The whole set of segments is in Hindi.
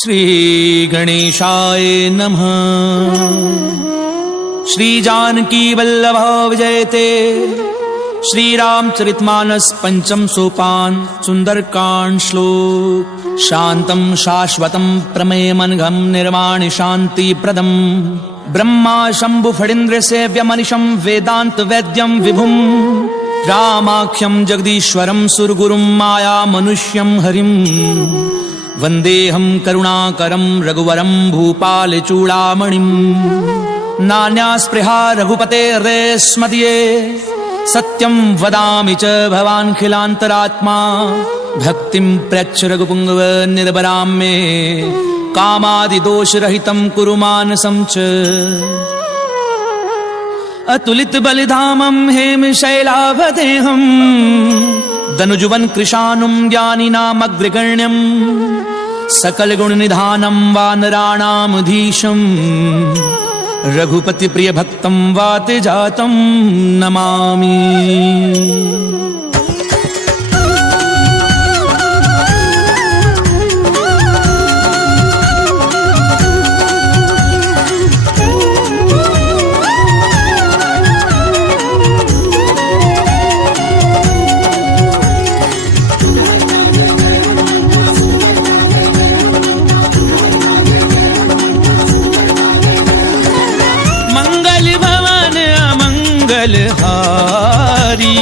श्री गणेशाय नमः। श्री जानकी वल्लभ विजयते। श्री रामचरितमानस पंचम सोपान सुंदरकांड श्लोक। शांतं शाश्वतं प्रमेयमनघं निर्वाण शांति प्रदम ब्रह्मा शंभु फणीन्द्र सेव्यमनिशं वेदांत वैद्यं विभुं रामाख्यं जगदीश्वरं सुरगुरुं माया मनुष्यं हरिं वन्देऽहं करुणाकरं रघुवरं भूपालचूडामणिं। नान्या स्पृहा रघुपतेर्देह स्मदीये सत्यं वदामि च भवान्खिलान्तरात्मा। भक्तिं प्रयच्छ रघुपुङ्गव निर्भरां मे कामादिदोषरहितं कुरु मानसं च। अतुलित बलिधामं हेमशैलाभदेहं दनुजुवन कृशानुं ज्ञानिनामग्रगण्यं सकलगुणनिधानं वानराणामधीशं रघुपति प्रिय भक्तं वातजातं नमामि। हारी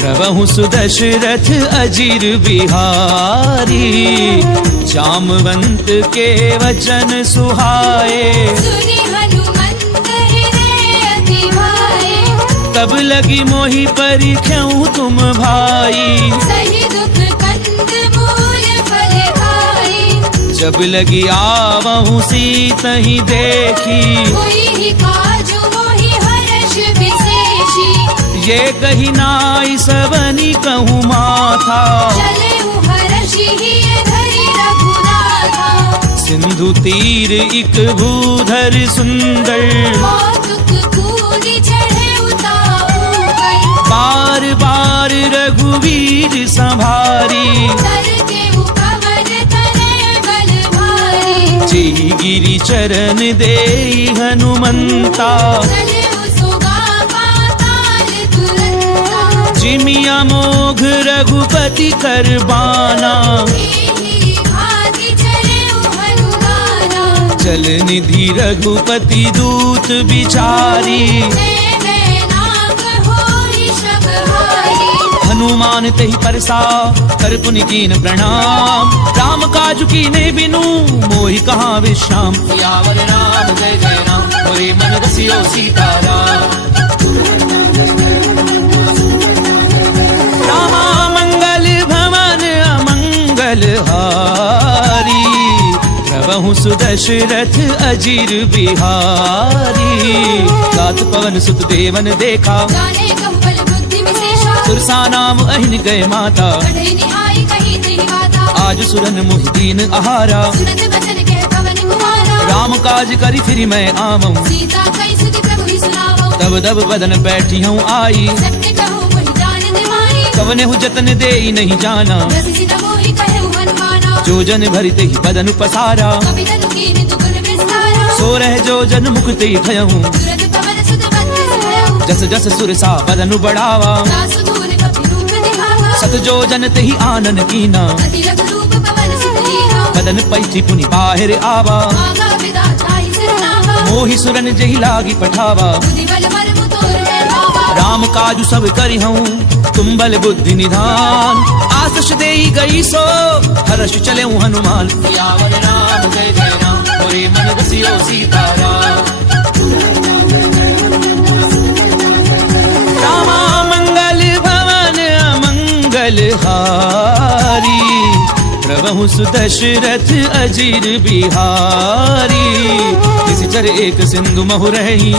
प्रभु सुदशरथ अजीर बिहारी। जामवंत के वचन सुहाए सुनि हनुमंत हृदय अति भाए। तब लगी मोहि परिख्याऊं तुम भाई सही दुख कंद मूल फल खाई। जब लगी आवहूं सीतहि देखी कोई ही काजु ये कही नाई सबनी कहूँ माथा। चले हर्षि धरि रघुनाथा। सिंधु तीर इक भूधर सुंदर कौतुक कूदि चढ़े उतार। बार बार रघुवीर संभारी करके उपवन तनय बल भारी। जी गिरि चरण देई हनुमंता जिमिया मोघ रघुपति करबाना। चल निधि रघुपति दूत बिचारी। हनुमान तेहि परसा कर पुनि कीन प्रणाम। राम काज कीने बिनु मोहि कहाँ विश्राम। सियावर राम जय जय राम मोरे मन रसियो सीताराम। हारी प्रभु सुदशरथ अजीर बिहारी। गात पवन सुत देवन देखा सुरसा नाम अहिन गए माता। आज सुरन मोहि दीन आहारा। राम काज करी फिर मैं आमऊं तब दब बदन बैठी हूँ आई। कवने हु जतन देई नहीं जाना जो जन भरते ही बदन पसारा। सो रह जो जन मुखते ही भयहूँ जस जस सुरसा बदन बढ़ावा। सत जो जन ते ही आनन कीना बदन पैठी पुनि बाहर आवा। मोहि सुरन जही लागी पठावा। राम काजु सब करी हूँ तुम बल बुद्धि निधान। आशीष देई गई सो हर्ष चले हनुमान। सियावर राम जय जय राम मोरे मन रसियो सीताराम। रामा मंगल भवन अमंगल हारी प्रभु सुदशरथ अजीर बिहारी। किसी चर एक सिंधु महु रही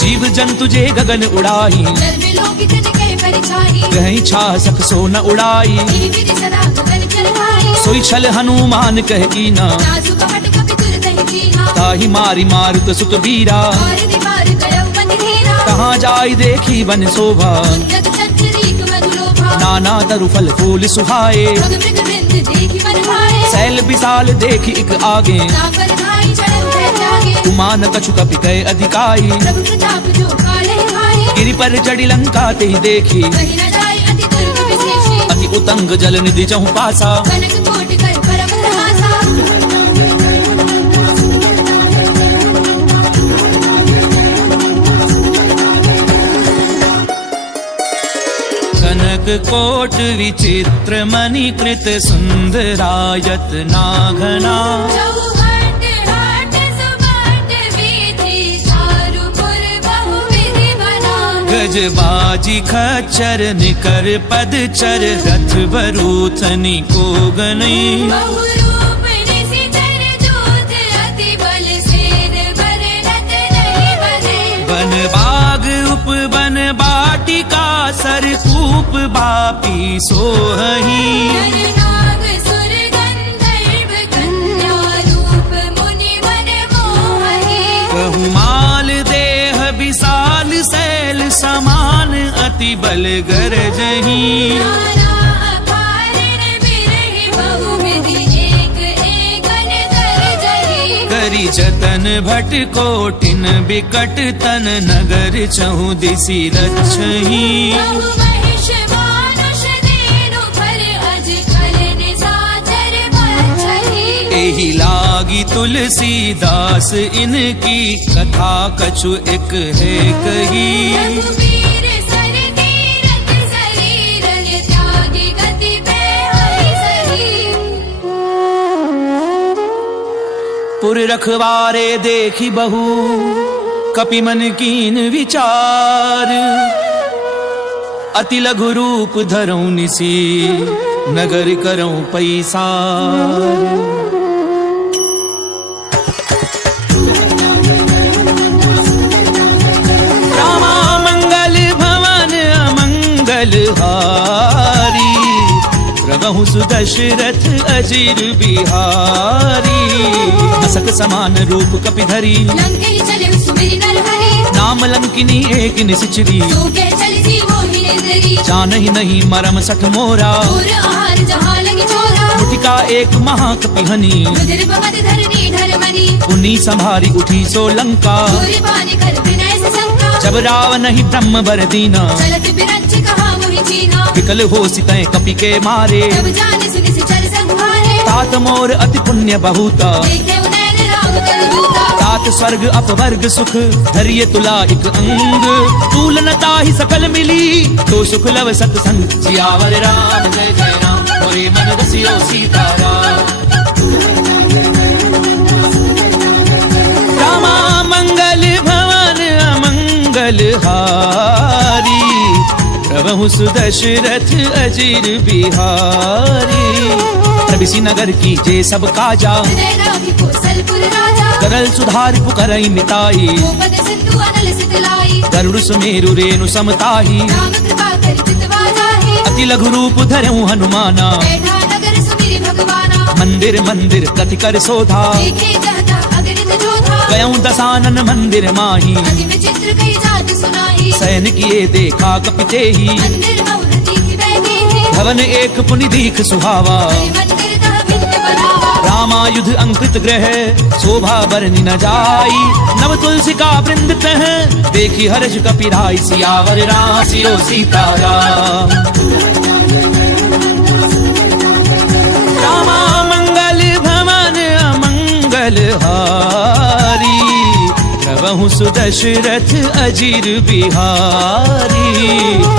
जीव जंतु जे गगन उड़ाई। कहीं छा सक सो न उड़ाई सोई छल हनुमान कह कीना। ताहि मारी मारुत सुत बीरा कहाँ जाई देखी वन शोभा। नाना तरु फल फूल सुहाए युद्ध देखी मन भाए, सैल विशाल देखी इक आगे, तापर भाई चढ़ उठे त्यागे, उमान कछु कपि कहे अधिकाई, प्रभु प्रताप जो काले भाई, गिरि पर चढ़ी लंका ते ही देखी, कहीं न जाए अति दुर्ग विशेषी, अति उतंग जल निधि जहु पासा, कनक कोटि कर परम तहासा, कनक कोट विचित्र मणिकृत सुंदरायत नाघना, चौहट हाट सुबाट वीथि, चारुपुर बहुविधि बना, गजबाजी खच्चर निकर पदचर, रथ बरूथनी को गनई, बहुरूप निशिचर जोत, अति बल सेन बरनत नहीं बने, बन बाग उपवन बाटिका, सरकूप बापी सोहही, नर नाग सुर गंधर्व कन्या, रूप मुनि मन मोहहि, बहुमाल देह विशाल शैल समान, अति बल गरजही, नाना अपारण बिरहि, बहुविधि एक एकन गरजहि, करी जतन भट कोटिन बिकट तन, नगर चहु दिशि रक्षही, बहु महिष मानुष देनु फल, अजगर निशाचर बचहि, एहि लागी तुलसीदास इनकी, कथा कछु एक है कही, रघुवीर सर तीरथ शरीर, त्यागी गति पे हरि सही, पुर रखवारे देखी बहु, कपि मन कीन विचार, अति लघु रूप धरऊं निसी, नगर करऊं पैसार, रामा मंगल भवन अमंगल हारी, प्रभु सुदशरथ अजिर बिहारी, असक समान रूप कपि धरी, लंके चले सुमिरि नरहरि, नाम लंकिनी एक निसिचरी, सूखे चलसी मोहि निंदरी, जानहि नहीं मरम सठ मोरा, और आहार जहाँ लगी चोरा, मुठिका एक महाकपिहनी, रुधिर बमद धरनी ढलमनी, उन्नी संभारी उठी सो लंका, सूर्य पानी कर विनय से शंका, जब रावण ही ब्रह्म बर दीना, चलत बिरंच कहा मोहि चीना, विकल हो सितय कपि के मारे, जब जाने सुनि सिचर संहारे, तात मोर अति पुण्य बहुता, देखे उनैन राम कर दूता, तात स्वर्ग अपवर्ग सुख, धरिय तुला एक अंग, तूलनता ही सकल मिली, तो सुख लव सतसंग, सियावर राम जय जय राम, मोरे मन रसियो सीताराम, रामा मंगल भवन अमंगल हारी, प्रभु सुदशरथ अजिर बिहारी, प्रभिसी नगर की जे सब काजा, हृदय राखी कौशलपुर राजा, करल सुधार पुकरई मिताई, गोपद सिंधु अनल सितलाई, गरुड़ सुमेरु रेणु समताही, राम कृपा कर चितवा जाहि, अति लघु रूप धरऊं हनुमाना, बैठा नगर सुमिरि भगवाना, मंदिर मंदिर कति कर शोधा, देखे जहता अगणित जोधा, गयऊं दसानन मंदिर माही, अति विचित्र कई जाति सुनाही, सैन किए देखा कपिते ही, मंदिर बहुरति की बैठी, भवन एक पुनि दीख सुहावा, मंदिर तह भिन्न बनावा, रामायुध अंकृत ग्रह, शोभा बरनि न जाई, नव तुलसी का वृंद तह, देखी हर्ष कपिराई, सियावर राम सियो सीताराम, रामा मंगल भवन अमंगल हारी, प्रभु सुदशरथ अजिर बिहारी,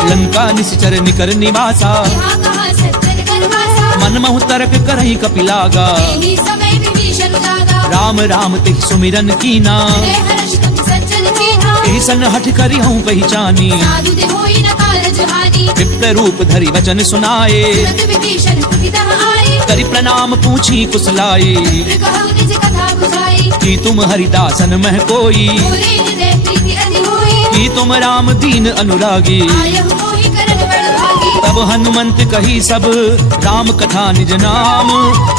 लंका निश्चर निकर निवासा, यहाँ कहाँ सज्जन कर वासा, मन महु तर्क करहि कपि लागा, यही समय विभीषण जागा, राम राम तिह सुमिरन कीना, हृदय हर्ष कपि सज्जन चीन्हा, ऐसन हठ करी हूँ पहचानी, साधु ते होई न कारज हानि, विप्र रूप धरि वचन सुनाए, तुरंत विभीषण उठितः आए, करि प्रणाम पूछी कुशलाई, मित्र कहु निज कथा बुझाई, कि तुम हरिदासन मह कोई, मोरे हृदय प्रीति अति होई, कि तुम राम दीन अनुरागी, आयहु मोहि करन बड़ भागी, तब हनुमंत कही सब राम कथा निज नाम,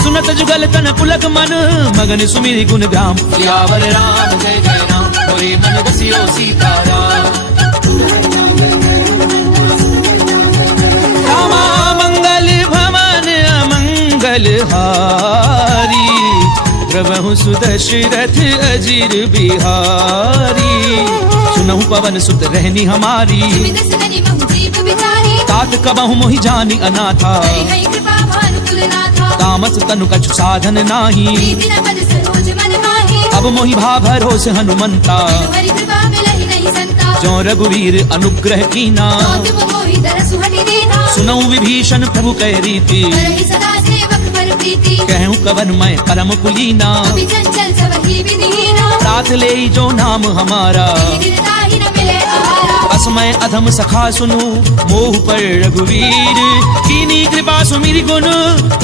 सुनत जुगल तन पुलक मन, मगन सुमिरि गुण ग्राम, सियावर राम जय जय राम, मोरे मन रसियो सीताराम, रामा मंगल भवन अमंगल मंगलहारी प्रभु सुदशरथ अजीर बिहारी सुनहु पवन सुत रहनी हमारी जिमित सदनि महु जीव बिचारी तात कबहु मोहि जानी अनाथा हरि हरि कृपा भानु कुलनाथा तामस तनु कछु साधन नाही प्रीति न पद सरोज मन माही अब मोहि भा भरोस हनुमंता हरि कृपा मिलहि नहीं संता जो रघुवीर अनुग्रह कीना तुम मोहि दरसु हटि दीना सुनऊ विभीषण प्रभु कह रीति करहि सदा सेवक पर प्रीति कहूँ कवन मैं परम कुलीना अभी चंचल सबहि विधिहीना प्रात ले जो नाम हमारा ताहि न मिले आहारा असमय अधम सखा सुनु मोह पर रघुवीर कीनी कृपा सुमिर गुण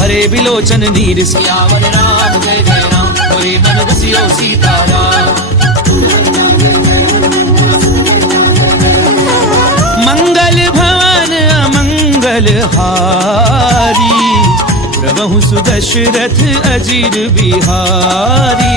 भरे बिलोचन नीर सियावर राम जय जय राम मोरे मन रसियो सीताराम मंगल भवन अमंगल हारी प्रभु सुदशरथ अजीर बिहारी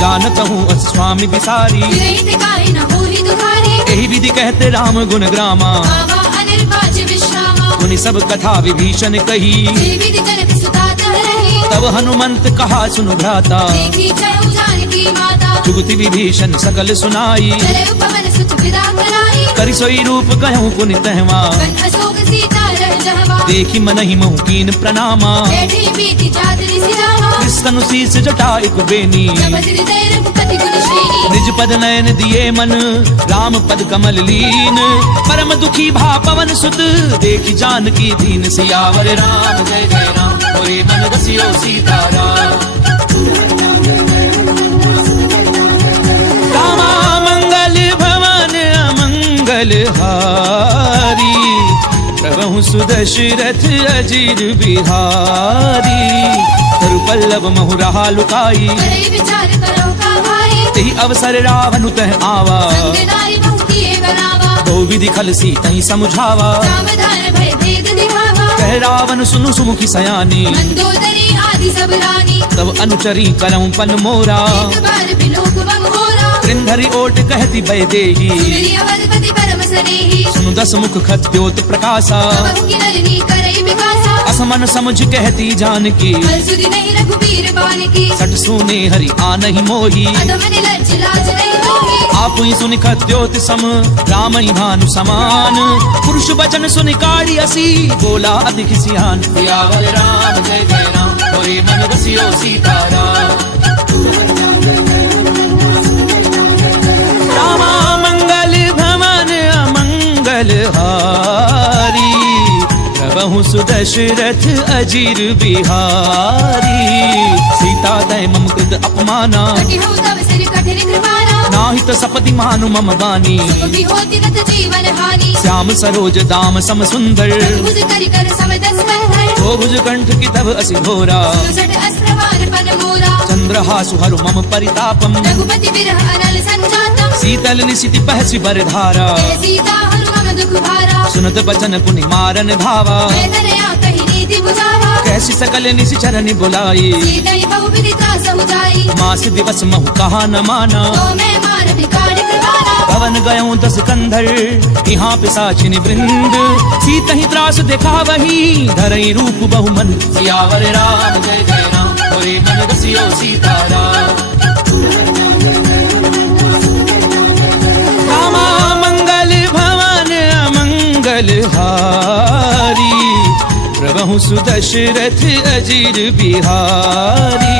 जानत हूँ अस स्वामी बिसारी विरहित काहि न होहि दुखारी यही विधि कहते राम गुण ग्रामा आवा अनिर्वाच्य विश्रामा मुनि सब कथा विभीषण कही श्री विधि जनक सुता रही तब हनुमंत कहा सुनु भ्राता देखी चहु जानकी माता जुगति विभीषण सकल सुनाई चले पवन सुत विदा कराई करि सोई रूप कहूँ पुनि तहवा बन अशोक सीता रह जहवा देखी मनहि महु कीन प्रणामा बैठी बीती जात ऋषि रामा विष्णु शीस जटा एक बेनी जब हृदय रघुपति गुण श्रेणी निज पद नयन दिए मन राम पद कमल लीन परम दुखी भा पवन सुत देखी जानकी दीन सियावर राम जय जय राम मोरे मन रसियो सीताराम रामा मंगल भवन अमंगल हारी प्रभु सुदशरथ अजीर बिहारी तरु पल्लव महु रहा लुकाई करे विचार करो का भाई तेहि अवसर रावण तह आवा संग नारी बहु किए बनावा तो विधि खल सी तही समझावा सावधान भय भेद दिखावा कह रावण सुनु सुमुखी सयानी मंदोदरी आदि सब रानी तब अनुचरी करऊं पन मोरा एक बार बिलोक बम होरा कृंधरी ओट कहती भय देही सुंदरी अवधपति परम सनेही सुनु दस मुख खद्योत प्रकाशा सबहु की नलिनी करई विकासा असमन समझ कहती जानकी फल सुधि नहीं रघुबीर बान की सट सुने हरि आनहि मोही अधम निलज्ज लाज नहीं होगी आप ही सुनि खद्योत सम राम ही भानु समान पुरुष वचन सुनि काढ़ी असी बोला अधिक सियान सियावर राम जय जय राम मोरे मन रसियो सीताराम रामा मंगल भवन अमंगल हारी प्रभु सुदशरथ अजीर बिहारी सीता दय मम कृत अपमाना कटि हऊ तव सिर कठिन कृपाना नाहित सपति मानु मम बानी सुख विहोति तत जीवन हानि श्याम सरोज दाम सम सुंदर भुज करि कर समदस बंधर तो भुज कंठ की तब असि घोरा सुसट अस्त्रवान पन मोरा चंद्रहासु हरु मम परितापम रघुपति विरह अनल संजातम शीतल निशिति पहसि बरधारा जय सीता हरु मम दुख भारा सुनत बचन पुनि मारन धावा मैं धनया कहि नीति बुझावा कैसी सकल निशि चरनि बुलाई सीतई बहु विधि त्रासहु जाई मास दिवस महु कहा न माना तो मैं मार भिखारी कृपाना भवन गयऊं दस कंधर यहाँ पिसाचिनि वृंद सीतहि त्रास देखा वही धरई रूप बहुमन सियावर राम जय जय राम मोरे मन रसियो सीताराम रामा मंगल भवन अमंगल हारी प्रभु सुदशरथ अजीर बिहारी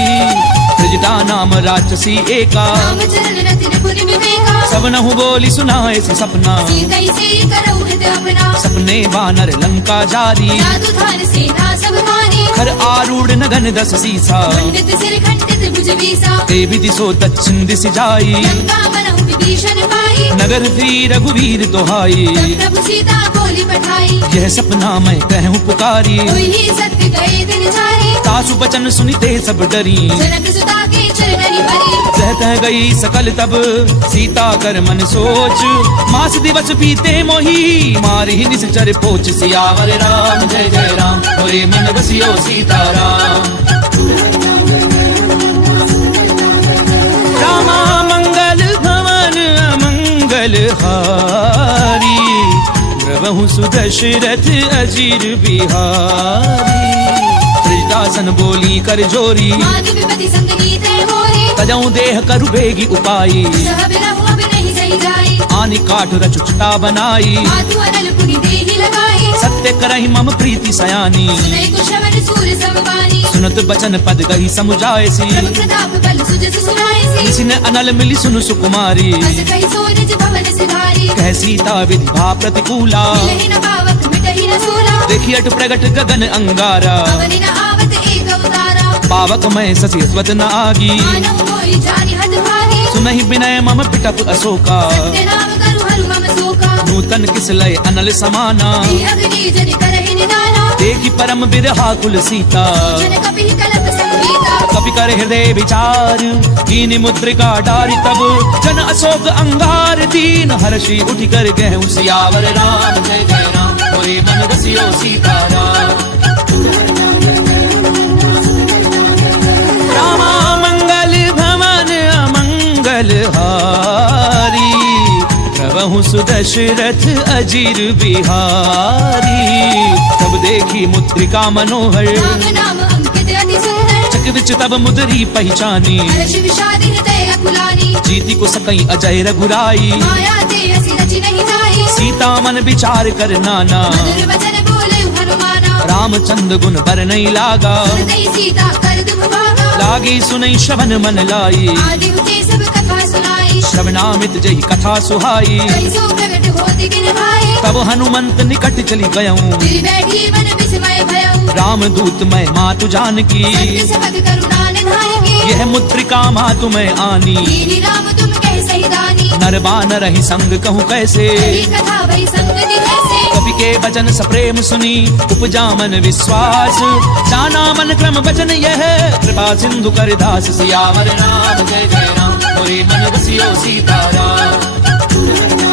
त्रिजटा नाम राक्षसी एका राम चरण रतिन पुनि विवेका सबनहु बोली सुनाए से सपना सीतई से करऊ हित अपना सपने वानर लंका जारी जादू धान सेना सब मानी खर आरूढ़ नगन दस सीसा खंडित सिर खंडित भुज बीसा देवी दिशो दक्षिण दिश जाई लंका बनहु विभीषण पाई नगर फिरी रघुवीर दोहाई तब प्रभु सीता बोली पठाई यह सपना मैं कहूँ पुकारी हुई ही सत्य गए दिन जारी सासु बचन सुनिते सब डरी जनक सुता के चरणनि भरी सहतः गई सकल तब सीता कर मन सोच मास दिवस बीते मोही मारी निश्चर पोच सियावर राम जय जय राम मोरे मन रसियो सीताराम रामा मंगल भवन अमंगल हारी प्रभु सुदशरथ अजीर बिहारी सीता सन बोली कर जोरी मानु विपति संगनी तय मोरी तजऊ देह करु बेगी उपाई सह बिरहु अब नहीं सही जाई आनि काठ रचुचटा बनाई मातु अनल पुनि देहि लगाई सत्य करहि मम प्रीति सयानी सुनै कुशवन सूर समवानी सुनत बचन पद गही समुझायसी प्रभु प्रताप बल सुजस सुनायसी किसी ने अनल मिली सुनु सुकुमारी अस कहि सोनिज भवन सिधारी कह सीता विधि भा प्रतिकूला मिलहि न पावक मिटहि न सूला देखी अट प्रगट गगन अंगारा पवनि न आवत एक अवतारा पावक मैं ससी स्वत न आगी मानव मोहि जानि हत भागी सुनहि विनय मम पिटप अशोका सत्य नाम करु हरु मम शोका नूतन किस लय अनल समाना श्री अग्नि जनि करहि निदाना देखी परम बिरहा कुल सीता जन कपिहि कलप संगीता कपि कर हृदय विचार दीन मुद्रिका डारी तब जन अशोक अंगार दीन हर्षि उठ कर गहु सियावर राम जय जय राम मोरे मन रसियो सीताराम रामा मंगल भवन अमंगल हारी प्रभु सुदशरथ अजीर बिहारी तब देखी मुद्रिका मनोहर राम नाम अंकित अति सुंदर चक विच तब मुदरी पहचानी हर्ष विषाद हृदय अकुलानी जीती को सकई अजय रघुराई माया ते हसी रचि नहीं जाई सीता मन विचार कर नाना मधुर वचन बोले हनुमाना रामचंद्र गुण बर नहीं लागा हृदय सीता कर दुख भागा लागी सुनई श्रवण मन लाई आदि हुते सब कथा सुनाई श्रवणामित जही कथा सुहाई कई सो प्रगट होति किन भाई तब हनुमंत निकट चली गयऊं गिर बैठी मन विस्मय भयऊ राम दूत मैं मातु जानकी सत्य सपथ करुणा निधायकी यह मुद्रिका मातु मैं आनी कीरी राम तुम कह सही दानी नर बानर ही संग कहूँ कैसे कही कथा वही संगति जैसे कवि के वचन सप्रेम सुनी उपजा मन विश्वास जाना मन क्रम वचन यह कृपा सिंधु कर दास सियावर राम जय जय राम मोरे मन रसियो सीताराम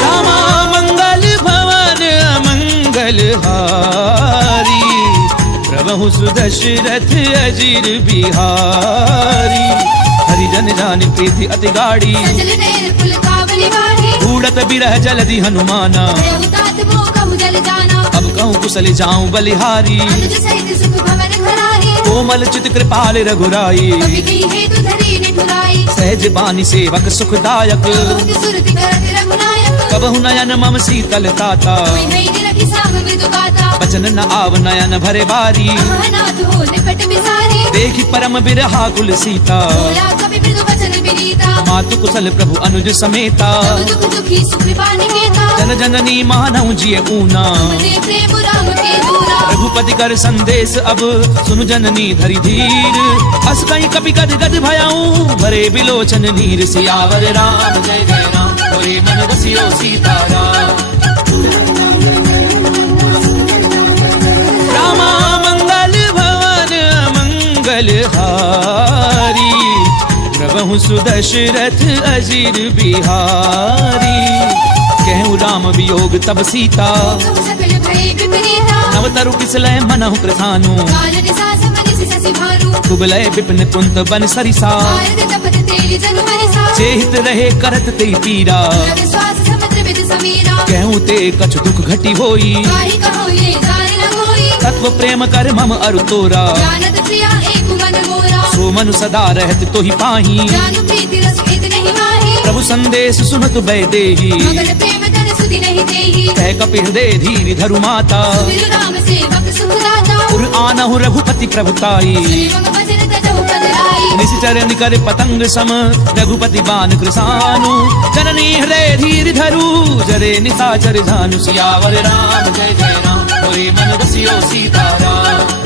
रामा मंगल भवन अमंगल हारी प्रभु सुदशरथ अजीर बिहारी हरिजन जानि प्रीति अति गाड़ी सजल नेर पुल कावली वाही ढूढ़त बिरह जलधि हनुमाना भयउ तात मोह कहु जल जाना अब कहूँ कुशल जाऊं बलिहारी अनुज सहित सुख भवन घराही कोमल चित कृपाल रघुराई कवि कही हेतु धरी निठुराई सहज बानी सेवक सुखदायक बहुत सुरति करत रघुनायक कबहु नयन मम शीतल ताता कोई है निरखि साम विदु गाता बचन न आव नयन भरे बारी अहनाथ हो निपट बिसारी देखी परम बिरहा कुल सीता बोला कवि मृदु वचन विनीता मातु कुशल प्रभु अनुज समेता सब दुख दुखी सुख कृपा निकेता जन जननी मानव जिय ऊना दे प्रेम राम के दूरा रघुपति कर संदेश अब सुनु जननी धरि धीर अस कहीं कपि गद गद भयाऊं भरे बिलोचन नीर सियावर राम जय जय राम मोरे मन रसियो सीताराम रामा मंगल भवन मंगल हारी प्रभु सुदशरथ अजीर बिहारी कहूँ राम वियोग तब सीता कहु सकल भय विपरीता नव तरु किसलय मनहु प्रधानु काल निसास मनिसि ससि भानु कुबलय विपिन कुंत बन सरिसा भारत तपत तेली जनु मनिसा चेहित रहे करत ते पीरा लग श्वास समुद्र विद समीरा कहूँ ते कछु दुख घटी होई काहि कहो ये जाने न कोई तत्व प्रेम कर मम अरु तोरा जानत प्रिया एक मन मोरा सो मनु सदा रहत तो ही पाही जानु प्रीति रस इत नहीं माही प्रभु संदेश सुनत बै देही मगन प्रेम धन सुधि नहीं देही कह कपि हृदय धीर धरु माता बिरु राम सेवक सुख दाता उर आनहु रघुपति प्रभुताई सुनि मम भजन तजहु पद राई निश्चर निकर पतंग सम रघुपति बान कृसानु जननी हृदय धीर धरु जरे निशाचर झानु सियावर राम जय जय राम मोरे मन रसियो सीताराम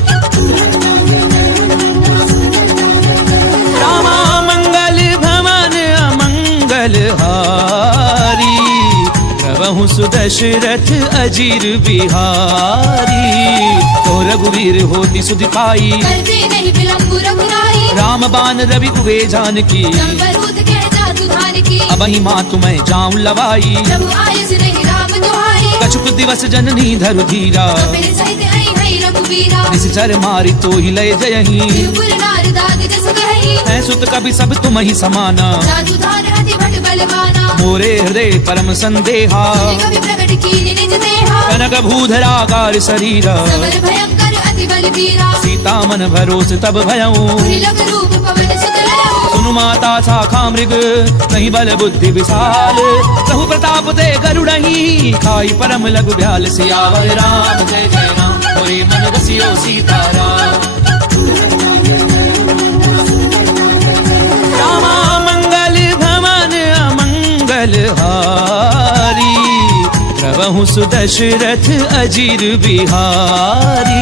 रामा मंगल भवन अमंगल हारी प्रभु सुदशरथ अजीर बिहारी तो रघुवीर होती सुधि पाई करते नहीं विलंबु रघुराई राम बान रवि उबे जानकी जंबरूद कह जातु धान की अब ही माँ तुम्हें जाऊं लवाई प्रभु आयस नहीं राम दुहाई कछुक दिवस जननी धरु धीरा कपिल सहित आई हई रघुवीरा निश्चर मारी तो ही लय जयही त्रिपुर नारदाद जस कहि है सुत कवि सब तुम ही समाना जादू धार अति भट बलवाना मोरे हृदय परम संदेहा कवि प्रकट कीन निज देहा कनक भूधराकार शरीरा सबल भयंकर अति बलवीरा सीता मन भरोस तब भयऊ त्रिलोक रूप पवन सुत लयऊ सुनु माता शाखा मृग नहीं बल बुद्धि विशाल प्रभु प्रताप ते गरुड़ही खाई परम लघु ब्याल सियावर राम जय जय राम मोरे मन रसियो सीताराम रामा मंगल भवन अमंगल हारी प्रभु सुदशरथ अजीर बिहारी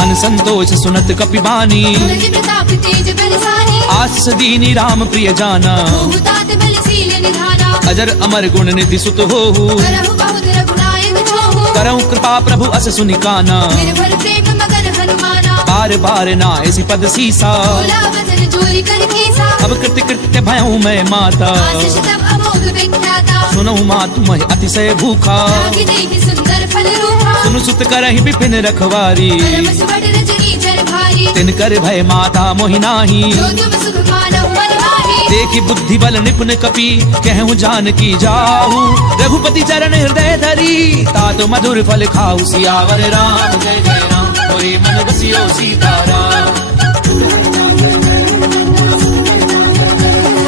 मन संतोष सुनत कपिबानी तुलसी प्रताप तेज बलशाली आस दीनी राम प्रिय जाना बहुतात बलशील निधाना अजर अमर गुण निधि सुत होहु करहु बहुत रघुनायक छोहु करहु कृपा प्रभु अस सुनिकाना निर्भर प्रेम मगन हनुमाना बार बार ना ऐसी पद सीसा बोला वचन जोरी कर कीसा अब कृत्य कृत्य भयऊ मैं माता आशीष तब अमोघ विख्याता सुनहु माँ तुम अतिशय भूखा रागी देखि सुंदर फल रूपा सुनु सुत करहि विपिन रखवारी परम सुबड़ रजनी चर भारी तिन कर भय माता मोहि नाही जो तुम सुख मानहु मन माही देखि बुद्धि बल निपुण कपि कहूँ जान की जाहू रघुपति चरण हृदय धरी तात मधुर फल खाऊ सियावर राम जय जय राम मोरे मन बसियो सीताराम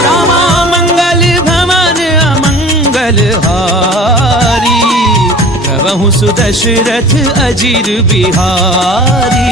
रामा मंगल भवन अमंगल हारी प्रभु सुदशरथ अजीर बिहारी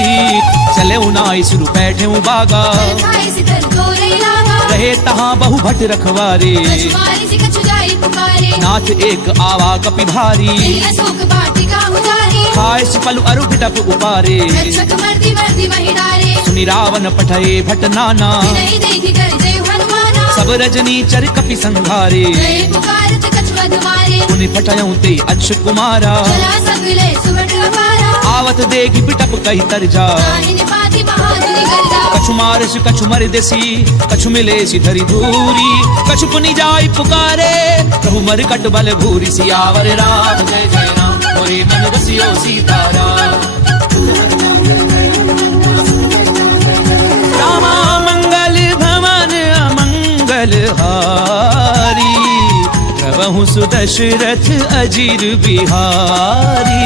चले उनाई सुरु बैठे बागा खाए सितर तोरे लागा रहे तहाँ बहु भट रखवारे कछुआरे से कछु जाई पुकारे नाथ एक आवा कपि भारी तेरी अशोक वाटिका उजारी खाए पलु अरु बिटप उपारे रक्षक मर्दी मर्दी वही डारे सुनि रावण पठये भट नाना नहीं देखी कर जय हनुमाना सब रजनी चर कपि संघारे जय पुकारत कछुअध मारे पुनि पठयऊ ते अक्ष कुमारा चला सगले सुबड़ अपारा आवत देगी बिटप कही तर जा नाहिन पाति बहादुरी गर्जा कछु मारस कछु मर देसी कछु मिले धरी धूरी कछु पुनि जाई पुकारे प्रभु मर कट बल भूरी सियावर राम जय जय राम मोरे मन रसियो सीताराम रामा मंगल भवन अमंगल हारी प्रभु सुदशरथ अजीर बिहारी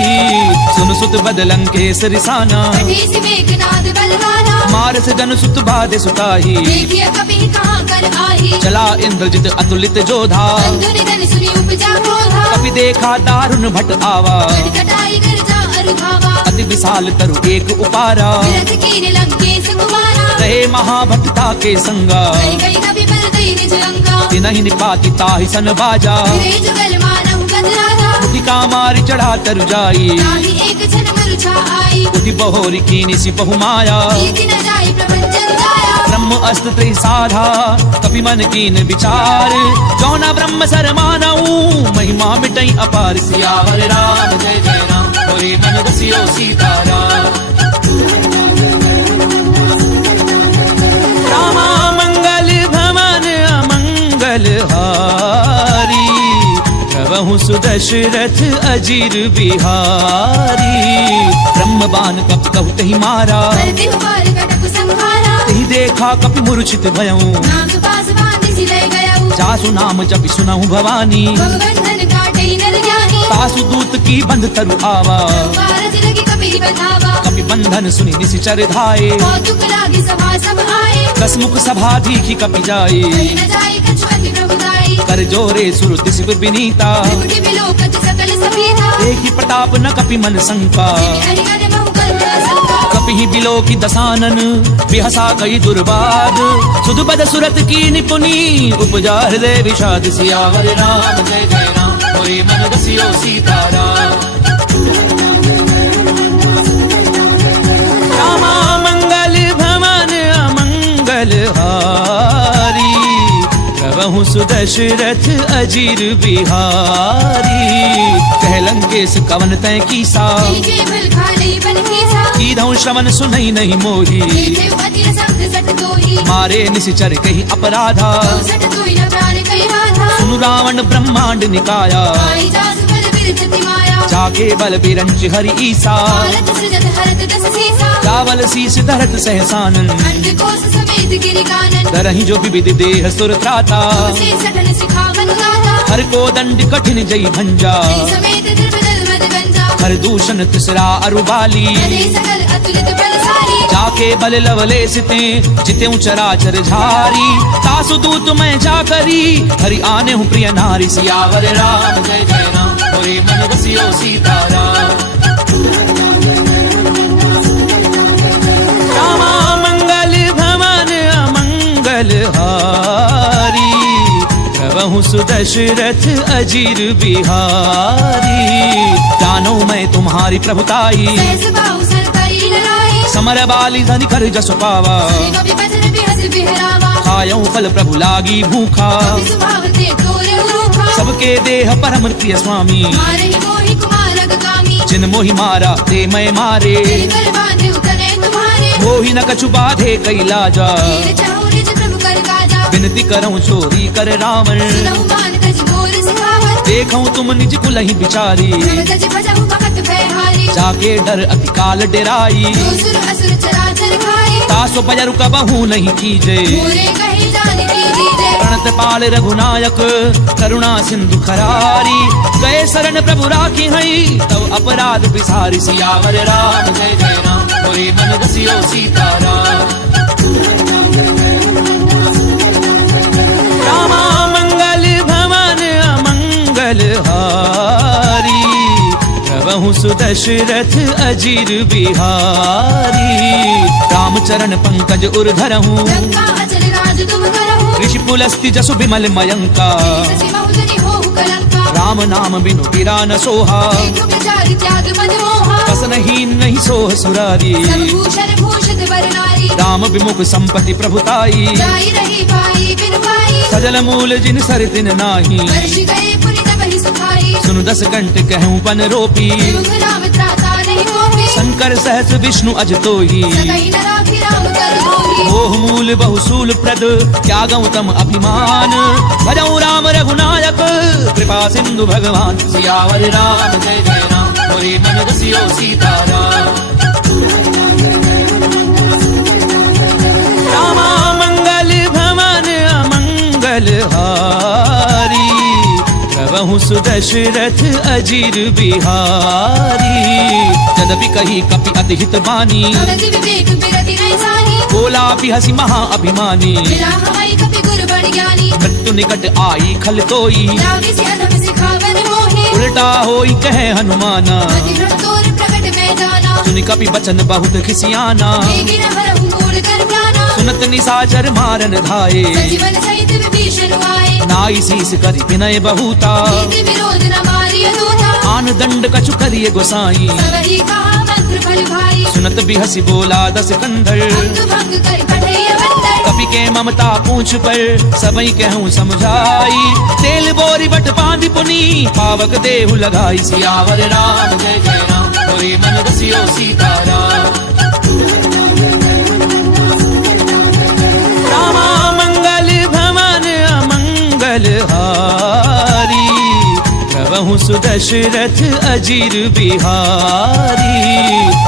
सुन सुत बदलंकेश रिसाना कठिसी मेघनाद बलवाना मारस जन सुत बाधे सुताही देखिए कभी कहाँ कर आही चला इंद्रजित अतुलित जोधा बंधु निधन सुनी उपजा क्रोधा कभी देखा दारुण भट आवा कटकटाई गर्जा अरुधावा अति विशाल तरु एक उपारा विरथ कीन लंकेश कुमारा रहे महाभक्ता के संगा गई गई कभी बल दई निज अंगा नहीं निपाती ताहि सन बाजा रे जुगल मानहु गदराजा मुटिका मारी चढ़ा तरु जाई ताहि एक क्षण मरुछा आई कुटी बहोरी कीनी सी बहु माया प्रीति न जाई प्रपंचन जाया ब्रह्म अस्त्र त्रि साधा कपि मन कीन विचार जौना ब्रह्म सर मानऊ महिमा मिटई अपार सियावर राम जय जय राम मोरे मन रसियो सीताराम रामा मंगल भवन अमंगल हारी प्रभु सुदशरथ अजीर बिहारी ब्रह्म बाण कपि कहु तहि मारा करते हुबार कटक संहारा तहि देखा कपि मूर्छित भयऊ नाम पास बांधि सिले गयऊ जासु नाम जपि सुनहु भवानी भगवंधन काटे नर जाही तासु दूत की बंध तरु आवा कारज लगी कपि बधावा कपि बंधन सुनि निशिचर धाये कौतुक लागी सभा सब आए दसमुख सभा दीखी कपि जाए कहीं न जाए कछु अति प्रभुदाई कर जोरे सुर दिस विनीता त्रिपुटी बिलोकत सकल सभीता देखी प्रताप न कपि मन संका हरिहर बहु करुणा संका कपि बिलो की दसानन बिहसा कई दुर्बाद सुध बद सुरत की निपुनी उपजा हृदय विषाद सियावर राम जय जय राम मोरे मन रसियो सीताराम रामा मंगल भवन अमंगल हारी प्रभु सुदशरथ अजीर बिहारी कहलंकेश कवन तय कीसा नीचे भल खाले बन कीसा कीधौ श्रवण सुनई नहीं मोही नीचे अति सख्त सट दोही मारे निशिचर कही अपराधा सट दोही न प्राण कही राधा सुनु रावण ब्रह्मांड निकाया आई जासु बल विरचति माया जाके बल बिरंच हरि ईसा भारत सृजत हरत दस सीसा चावल शीस धरत सहसानन अंडकोश समेत गिरिकानन करहि जो विविध देह सुर त्राता से सघन सिखावन गाथा हर को दंड कठिन जई भंजा समेत द्रविदल मद गंजा हर दूषण तिसरा अरुबाली हरे सकल अतुलित बलशाली जाके बल लवले सिते जिते चराचर झारी तासु दूत मैं जा करी हरि आने हूँ प्रिय नारी सियावर राम जय जय राम मोरे मन बसियो सीताराम रामा मंगल भवन अमंगल हारी प्रभु सुदशरथ अजीर बिहारी जानो मैं तुम्हारी प्रभुताई सहस बाहु सर करी लड़ाई समर बाली धनि कर जस पावा कवि बचन बिहस बिहरावा खायऊ फल प्रभु लागी भूखा कवि सुभाव ते तोरे उरूखा सबके देह परम प्रिय स्वामी मारहि मोहि कुमार अगगामी जिन मोहि मारा ते मैं मारे तेरे कर बांधे उतरे तुम्हारे मोहि न कछु बाधे कैलाजा तीर चाहु निज प्रभु कर काजा विनती करऊं चोरी कर रावण सुनहु मान तज मोर सिखावत देखऊं तुम निज कुलहि बिचारी प्रभ तज भजहु भगत भयहारी जाके डर अति काल डेराई जो सुर असुर चराचर खाए तासो पजरु कबहू नहीं कीजे मोरे कहि जान की दीजे प्रणत पाल रघुनायक करुणा सिंधु खरारी गए शरण प्रभु राखी हई तब अपराध बिसारी सियावर राम जय जय राम मोरे मन बसियो सीताराम रामा मंगल भवन अमंगल हारी प्रभु सुदशरथ अजीर बिहारी रामचरण पंकज उर्धरहूँ लंका अचल राज तुम करहु ऋषि पुलस्ति जसु विमल मयंका ससी बहुजनि होहु कलंका राम नाम बिनु गिरा न सोहा देखु विचार त्याग मद मोहा वसनहीन नहीं सोह सुरारी सब भूषण भूषित वर नारी राम विमुख संपत्ति प्रभुताई जाई रही पाई बिन पाई सजल मूल जिन सर दिन नाही वर्ष गए पुनित बहि सुखाई सुनु दस कंठ कहूँ पन रोपी विमुख राम त्राता नहीं कोपी शंकर सहस विष्णु अज तोही सकई न राखी राम कर धोही मोह मूल बहुसूल प्रद त्यागऊ तम अभिमान भजऊ राम रघुनायक कृपा सिंधु भगवान सियावर राम जय जय राम मोरे मन बसियो सीताराम रामा मंगल भवन अमंगल हारी प्रभु सुदशरथ अजीर बिहारी यद्यपि कही कपि अति हित बानी भगति विवेक बिरति नहीं साही बोला भी हसी महा अभिमानी मिला हवाई कपि गुर बड़ ज्ञानी मृत्यु निकट आई खल तोई लागे से अधम सिखावन मोहे उल्टा होई कहे हनुमाना अति भ्रम तोर प्रकट में जाना सुनि कपि बचन बहुत खिसियाना देगी न हरहु मूढ़ कर प्राणा सुनत निसाचर मारन धाये सजीवन सहित विभीषण आए नाई शीस करि विनय बहुता नीति विरोध न मारिय दूता आन दंड कछु करिय गोसाई सबही कहा मंत्र फल भाई सुनत बिहसी बोला दस कंधर अंग भंग कर पठैय बंदर कपि के ममता पूछ पर सबई कहूँ समझाई तेल बोरी बट बांधि पुनी पावक देहु लगाई सियावर राम जय जय राम मोरे मन बसियो सीताराम रामा मंगल भवन अमंगल हारी प्रभु सुदशरथ अजीर बिहारी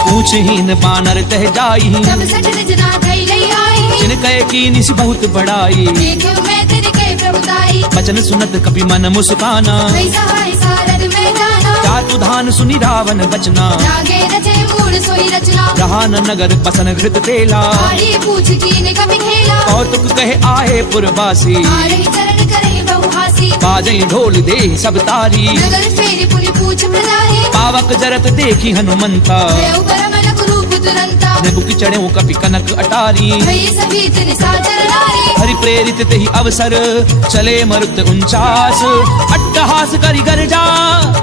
पूछहीन बानर तह जाई सब सठ निजना धई लई आई जिन कहे की निस बहुत बड़ाई देखो मैं तेरे के प्रभुताई वचन सुनत कपि मन मुस्काना भई सहाय सारद में जाना जातु धान सुनि रावण बचना जागे रचे मूढ़ सोई रचना रहा न नगर बसन घृत तेला आड़ी पूछ कीन कभी खेला कौतुक कहे आहे पुरवासी आ रही चरण करही बहुहासी बाजई ढोल दे सब तारी नगर फेरी पुनि पूछ प्रजाही पावक जरत देखी हनुमंता भयउ परमलक रूप तुरंता निबुक चढ़ऊ कपि कनक अटारी भई सभी निशाचर नारी हरि प्रेरित तेहि अवसर चले मरुत 49 अट्टहास करि गर्जा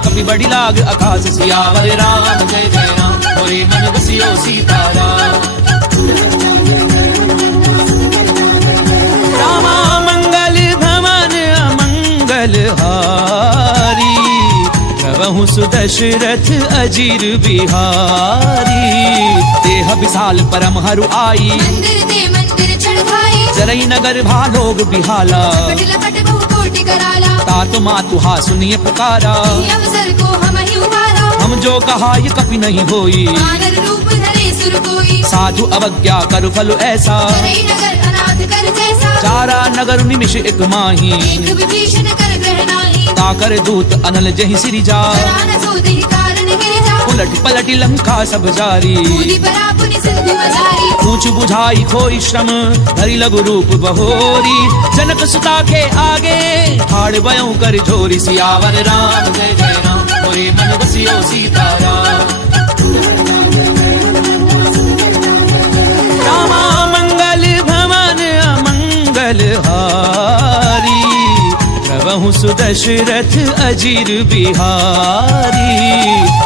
कपि बड़ी लाग आकाश सियावर राम जय जय राम मोरे मन बसियो सीताराम रामा मंगल भवन अमंगल हारी प्रभु सुदशरथ अजीर बिहारी देह विशाल परम हरु आई मंदिर ते मंदिर चढ़ खाई जरई नगर भालोग बिहाला पट लपट बहु कोटि कराला। तात मातु हा सुनिए पुकारा, ये अवसर को हम ही उबारा। हम जो कहा ये कभी नहीं होई, वानर रूप धरे सुर कोई। साधु अवज्ञा कर फल ऐसा, करे नगर अनाथ कर जैसा। चारा नगर निमिष एक माही, एक विभीषण कर ग्रह नाही। ताकर दूत अनल जहि सिरिजा, जरा न सो देहि कारण गिरिजा। उलट पलट लंका सब जारी, कूदी परापुनि सिंधु मजारी। पूछ बुझाई खोई श्रम धरि लघु रूप बहोरी, जनक सुता के आगे ठाड़ बयों कर झोरी, सियावर राम जय जय राम, मोरे मन बसियो सीताराम। रामा मंगल भवन अमंगल हारी, प्रभु सुदशरथ अजीर बिहारी।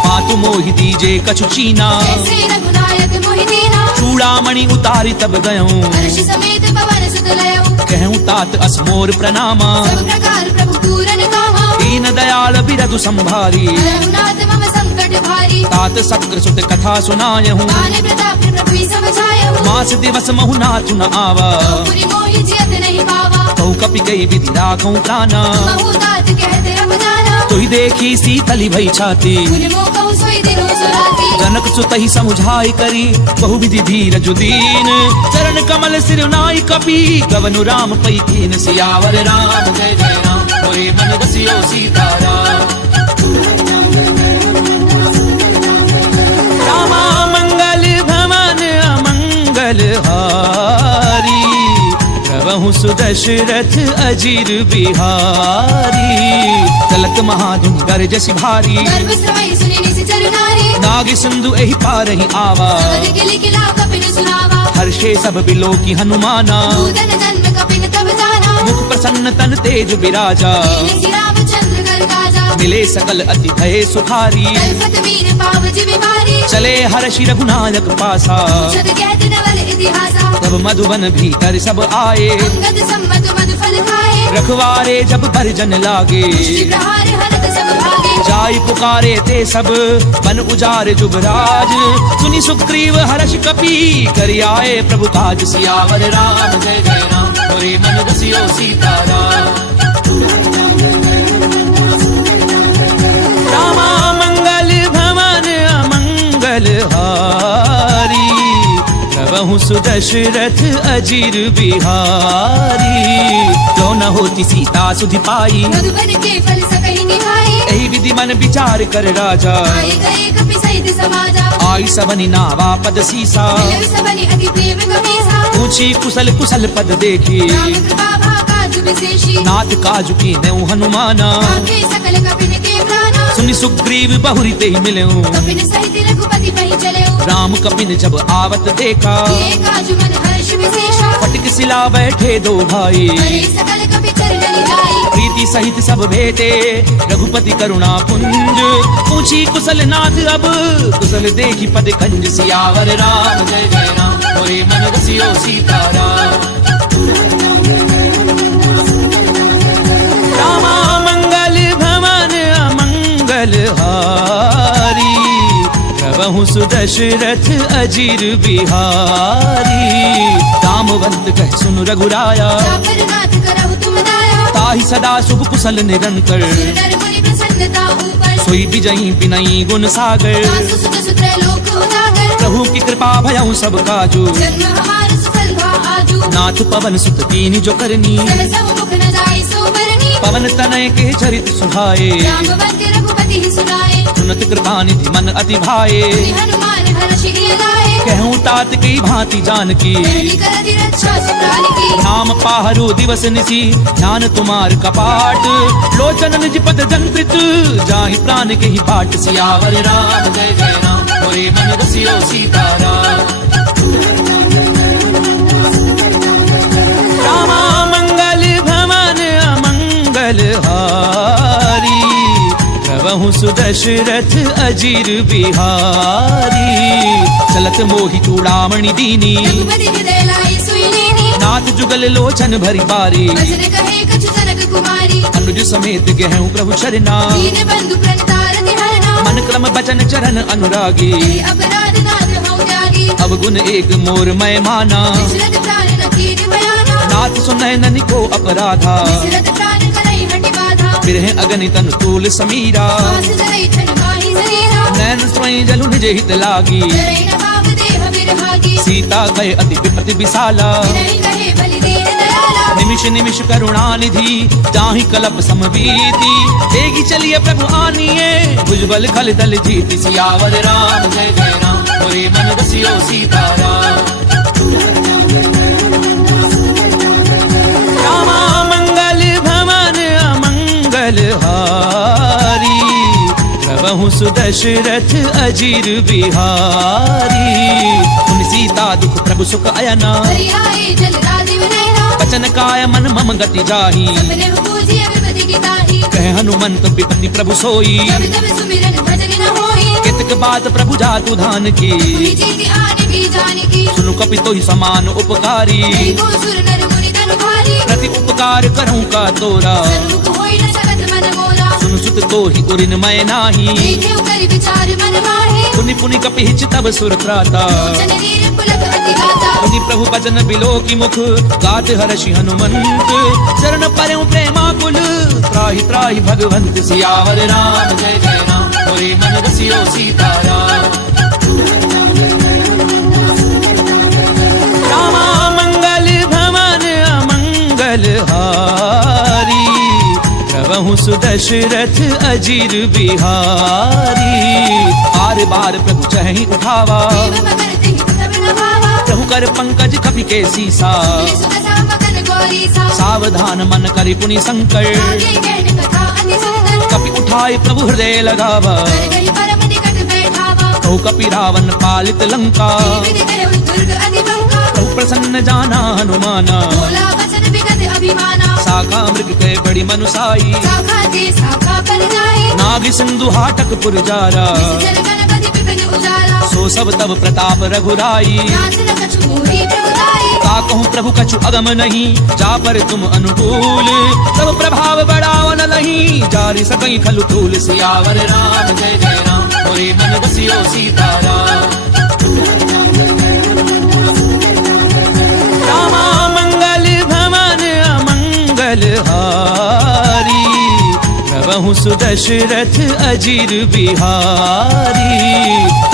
मातु मोहि दीजे कछु चीना, जैसे रघुनायक मोहि दीना। चूड़ामणि उतारी तब गयऊं, हर्ष समेत पवन सुत लयऊ। कहूं तात असमोर प्रणामा, सब प्रकार प्रभु पूरन कामा। दीन दयाल बिरधु संभारी, रघुनाथ मम संकट भारी। तात सक्र सुत कथा सुनायहूं, आने प्रताप प्रभु सब छायऊ। मास दिवस महु नाथु न आवा, पुरि मोहि जियत नहीं पावा। कहूं कपि कई विधि राखऊं प्राणा, महु तात कहते रब जाना। तुहि देखी सीतली भई छाती, पुनि मोह कहूँ सोई दिनो सुराती। जनक सुतहि समुझाई करी बहु विधि धीर जुदीन, चरण कमल सिर नाई कपि गवनु राम पई कीन, सियावर राम जय जय राम, मोरे मन बसियो सीताराम। रामा मंगल भवन अमंगल हारी, प्रभु सुदशरथ अजीर बिहारी। चलत महाधुन गरजसि भारी, गर्भ समय सुनि निश्चर नारी। नाग सिंधु एहि पारहि आवा, सबर गिली किला कपिन सुनावा। हर्षे सब बिलो की हनुमाना, भूधन जन्म कपिन तब जाना। मुख प्रसन्न तन तेज बिराजा, लीन रामचंद्र कर काजा। मिले सकल अति भय सुखारी, कल्पत वीर पावज बिमारी। चले हर्षि रघुनायक पासा, छद कहत नवल इतिहासा। तब मधुबन भीतर सब आए, अंगद सम्मत मधु फल खाए। रखवारे जब परिजन लागे, मुष्टि प्रहार हरत सब भागे। जाय पुकारे ते सब बन उजार जुबराज, सुनि सुग्रीव हर्ष कपि करि आए प्रभु काज, सियावर राम जय जय राम, मोरे मन बसियो सीताराम। रामा मंगल भवन अमंगल हारी, प्रभु सुदशरथ अजीर बिहारी। जो न होती सीता सुधि पाई, मधुबन के फल सकहि निभाई। एहि विधि मन विचार कर राजा, आए गए कपि सहित समाजा। आई सबनि नावा पद सीसा, मिलव सबनि अति प्रेम कपीसा। पूछी कुशल कुशल पद देखी, राम कृपा भा काज विशेषी। नाथ काजु की नेउ हनुमाना, आखे सकल कपिन के प्राणा। सुनि सुग्रीव बहुरी ते मिलऊं, कपिन सहित रघुपति पहि चलेऊ। राम कपिन जब आवत देखा, किए काजु मन हर्ष विशेषा। फटिक सिला बैठे दो भाई, करे सकल कपि चरण जाई। प्रीति सहित सब भेटे रघुपति करुणा पुंज, पूछी कुशल नाथ अब कुशल देखी पद कंज, सियावर राम जय जय राम, मोरे मन बसियो सीताराम। रामा मंगल भवन अमंगल हारी, प्रभु सुदशरथ अजीर बिहारी। रामवंत कह सुन रघुराया, जापर नाथ करहु तुम दाया। ताहि सदा शुभ कुशल निरंतर, सुर नर मुनि प्रसन्नता ऊपर। सोई बिजई बिनई गुण सागर, सासु सुत सुत्र लोक उजागर। प्रभु की कृपा भयउ सब काजू, जन्म हमार सफल भा आजू। नाथ पवन सुत कीनि जो करनी, सहस मुख न जाय सो बरनी। पवन तनय के चरित सुहाए, रामवंत रघुपति ही सुनाए। सुनत कृपा निधि मन अति भाए, मुनि हनुमान हर्षि लाए। कहूँ तात की भांति जानकी, धरती करति रक्षा सुप्राण की। नाम पाहरु दिवस निसी ध्यान तुम्हार कपाट, लोचन निज पद जंत्रित जाहि प्राण के ही बाट, सियावर राम जय जय राम, मोरे मन बसियो सीताराम। रामा मंगल भवन अमंगल हारी, प्रभु सुदशरथ अजीर बिहारी। चलत मोहि चूड़ामणि दीनी, रघुपति हृदय लाई सुई लीनी। नाथ जुगल लोचन भरी बारी, वचन कहे कछु जनक कुमारी। अनुज समेत गहूं प्रभु शरणा, दीन बंधु प्रणतारति हरना। मन क्रम बचन चरण अनुरागी, तेरे अपराध नाथ हऊँ त्यागी। अवगुण एक मोर मैं माना, विचरत प्राण न कीन बयाना। नाथ सुनय ननि को अपराधा, विचरत प्राण करई बिरह अगणित अनुतूल समीरा श्वास जरै छन माही शरीरा नैन स्वयं जलु निज हित लागी जरै न भाव देह विरहागी सीता कहे अति विपति विशाला विनय कहे बलि दीन दयाला निमिष निमिष करुणा निधि जाहि कलप समबीति देगी चलिए प्रभु आनिए भुजबल खल दल जीति सियावर राम जय जय राम मोरे मन रसियो सीताराम रामा मंगल भवन अमंगल हारी प्रभु सुदशरथ अजीर बिहारी उन सीता दुख प्रभु सुख अयना हरि आए जल राजीव नयना वचन काय मन मम गति जाही सपने पूजिय विपति की ताही कह हनुमंत विपति प्रभु सोई जब तब सुमिरन भजन न होई कितक बात प्रभु जातु धान की तुही जीति आने की जाने की सुनु कपि तो ही समान उपकारी कई को सुर नर मुनि तनु भारी प्रति उपकार करूं का तोरा सन्मुख होई न सकत मन मोरा सुनु सुत तो ही उरिन मैं नाही देखे कर विचार मन माहे पुनि पुनि कपि हिच तब सुर त्राता लोचन नीर पुलक अति गाता पुनि प्रभु भजन बिलो की मुख गात हर्षि हनुमंत चरण परम प्रेमाकुल त्राहि त्राहि भगवंत सियावर राम जय जय राम मोरे मन रसियो सीताराम रामा मंगल भवन अमंगल हारी प्रभु सुदशरथ अजीर बिहारी बार बार प्रभु चहि उठावा देव मगर तिहि तब न भावा प्रभु कर पंकज कपि के सीसा सुख सामगन गौरी सा सावधान मन करि पुनि संकर आगे कहन कथा अति सुंदर कपि उठाए प्रभु हृदय लगावा कर गई परम निकट बैठावा कहु कपि रावण पालित लंका विधि करहु दुर्ग अति बंका कहु प्रसन्न जाना हनुमाना बोला वचन विगत अभिमाना साका मृग के बड़ी मनुसाई शाखा ते शाखा पर जाए नाग सिंधु हाटक पुर जारा जन गणपति विपिन उजाला सो सब तब प्रताप रघुराई नाथ न कछु मोहि प्रभुताई का कहूँ प्रभु कछु अगम नहीं जा पर तुम अनुकूल सब प्रभाव बढ़ाव न लही जारी सकई खलु तूल सियावर राम जय जय राम मोरे मन बसियो सीताराम रामा मंगल भवन अमंगल हारी प्रभु सुदशरथ अजीर बिहारी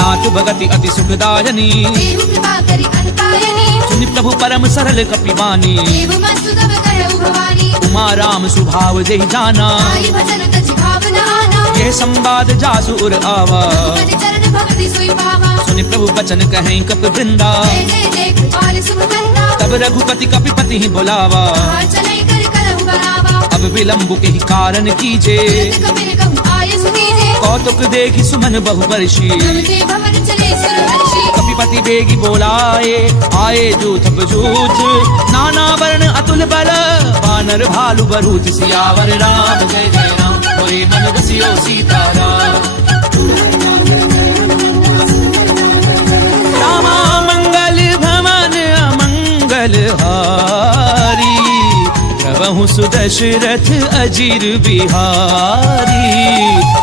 नाथ भगति अति सुखदायनी देव कृपा करि अनपायनी सुनि प्रभु परम सरल कपिवानी देव मस्तु तब कहु भवानी उमा राम सुभाव जय जाना आई भजन तज भावना आना ये संवाद जासु उर आवा मन चरण भक्ति सोई पावा सुनि प्रभु बचन कहें कप वृंदा जय जय जय कृपाल सुख कंदा तब रघुपति कपिपति ही बुलावा चलै कर करहु बनावा अब विलंब के ही कारण कीजे तुरत कबीर कहु आय सुनीजे कौतुक देखी सुमन बहु वर्षी तब ते भवन चले सुर हर्षि कपिपति बेगी बोलाए आए जूथ बजूथ नाना वर्ण अतुल बल वानर भालु बरूथ सियावर राम जय जय राम मोरे मन रसियो सीताराम रामा मंगल भवन अमंगल हारी प्रभु सुदशरथ अजीर बिहारी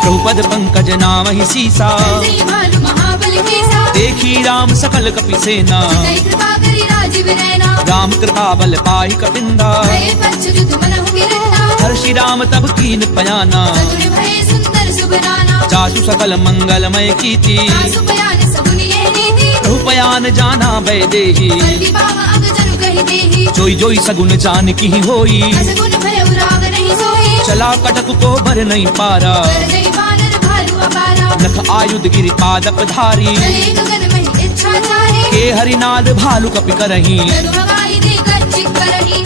प्रभुपद पंकज नाम ही सीसा जय भालु महाबल केसा देखी राम सकल कपि सेना जय कृपा करि राजीव नयना राम कृपा बल पाई कपिंदा भय पंचरुत मनहु गिरंदा हर्षि राम तब कीन पयाना सगुन भय सुंदर सुबनाना जासु सकल मंगलमय कीति आसु बयान सगुन ये नीति प्रभु पयान जाना वैदेही कल्कि बाम अग जनु कहि देहि जोई जोई सगुन जान की होई असगुन भय उराग नहीं सोई चला कटक को भर नहीं पारा कर जय बानर भालु अपारा नख आयुध गिरि पादप धारी चले गगन में इच्छा चाहे के हरिनाद भालु कपि करही जनु हवाई दे कर चिक करही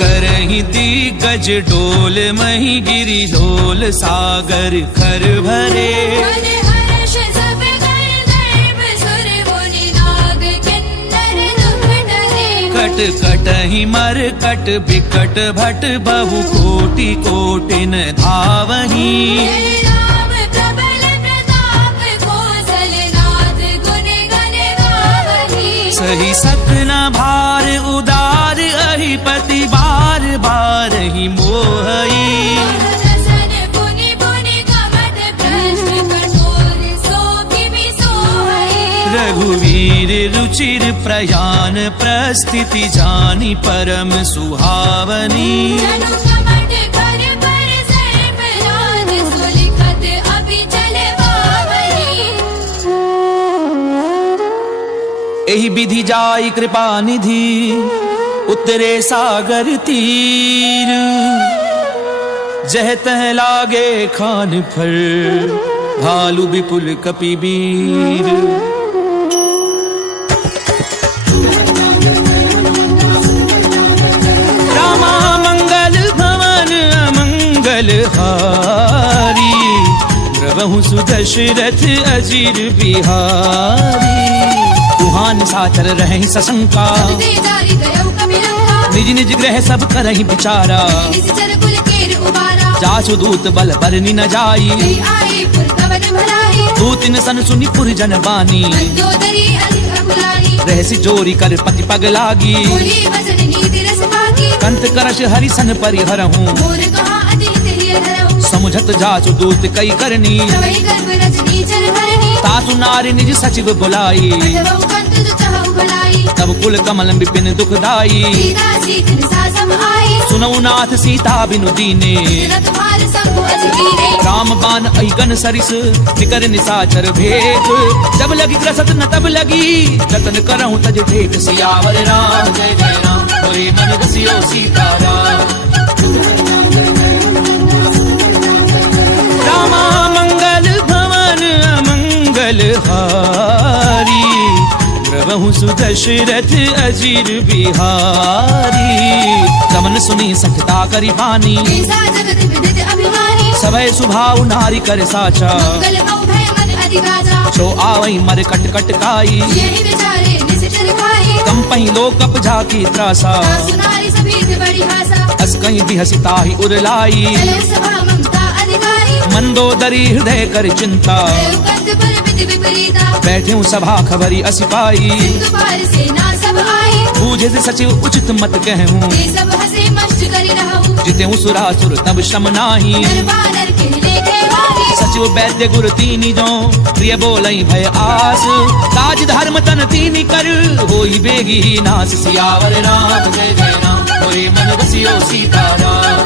करही दिग्गज डोल मही गिरि डोल सागर खर भरे मन हर्ष सब कर गर्भ सुर मुनि नाग किन्नर दुख डरे कट कटहि मर कट बिकट भट बहु कोटि कोटिन धावही जय राम प्रबल प्रताप कौशलनाथ गुण गण गावही सही सपना भार उदार अहिपति बार बार ही मोहई रसन पुनि पुनि कमट प्रश्न कठोर सो किमि सोहई रघु रुचिर प्रयाण प्रस्थिति जानी परम सुहावनी जनु कमट कर पर सर्प राज सुलिखत अभी चले बावली एहि विधि जाई कृपा निधि उतरे सागर तीर जह तह लागे खान फर भालू विपुल कपिबीर रामा मंगल भवन अमंगल हारी प्रभु सुदशरथ अजीर बिहारी कुहान साचर रहे सशंका दे जारी गयो कपिलंका निज निज ग्रह सब करहि विचारा निश्चर कुल केर उबारा जासु दूत बल बरनी न जाई गई आए पुर कवन भलाई दूतिन सन सुनि पुर जन बानी मंदोदरी अधिक बुलानी रहसि जोरी कर पति पग लागी बोली वचन नीति रस पाकी कंत करश हरि सन परिहरहूँ मोर कहा अतीत हिय धरहूँ समुझत जासु दूत कई करनी प्रवहि गर्भ रजनी चर हरणी तासु नारी निज सचिव बुलाई अथवा कंत जो चाहु भलाई तब कुल कमल विपिन दुखदाई सीता सीत निसा सम आई सुनऊ नाथ सीता बिनु दीने न तुम्हार संग अजगीरे राम बान अहिगन सरिस निकर निसाचर भेद जब लगी ग्रसत न तब लगी जतन करहूँ तज ठेठ सियावर राम जय जय राम होए मन रसियो सीताराम रामा मंगल भवन अमंगल हारी प्रभु सुदशरथ अजीर बिहारी कमन सुनी सखता करी पानी ऐसा जगत विदित अभिमानी सभय सुभाव नारी कर साचा मंगल मऊ भय मन अधिराजा छो आवई मर कट कट काई यही विचारे निश्चर खाई कंपई लोक अपजा की त्रासा सुनारी सभी बड़ी भाषा अस कहीं भी हसिता ही उरलाई चले सभा ममता अधिकारी मंदोदरी हृदय कर चिंता कंत पर विधि विपरीता बैठे सभा खबरी असिपाई सिंधु पार सेना सब आई बूझे से सचिव उचित मत कहूँ ये सब हंसे मस्त करी रहूं जिते सुरासुर तब श्रम नाही दरबार के लेखे वाली सचिव वैद्य गुरु तीनी जो प्रिय बोलई भय आस काज धर्म तन तीनी कर होई बेगी नास सियावर राम जय जय राम होए मन रसियो सीताराम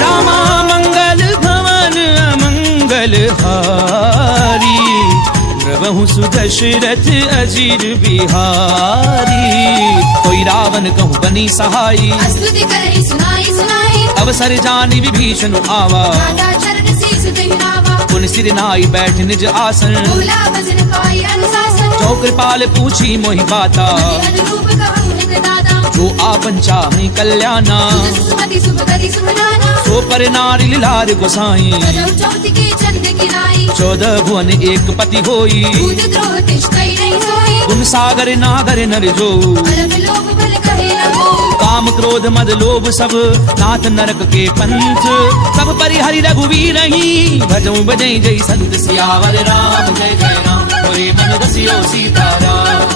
रामा मंगल भवन अमंगल हारी प्रभु सुदशरथ अजीर बिहारी कोई रावण कहूँ बनी सहाई स्तुति करहि सुनाई सुनाई अवसर जानी विभीषण आवा राधा चरण शीस दहिनावा पुन सिर नाई बैठ निज आसन बोला भजन पाई अनुशासन जो कृपाल पूछी मोहि बाता अनुरूप कहूँ हित दाता जो आपन चाहे कल्याणा सुमति सुभगति सुमनाना सो पर नारी लार गोसाई बजौ चौथ के चंद गिराई 14 भुवन एक पति होई दूध द्रोह तिष्ठई नहीं सोई गुण सागर नागर नर जो अलग लोभ भल कहे न हो काम क्रोध मद लोभ सब नाथ नरक के पंथ सब परिहरि रघुवीर ही भजऊ बजई जय संत सियावर राम जय जय राम होए मन रसियो सीताराम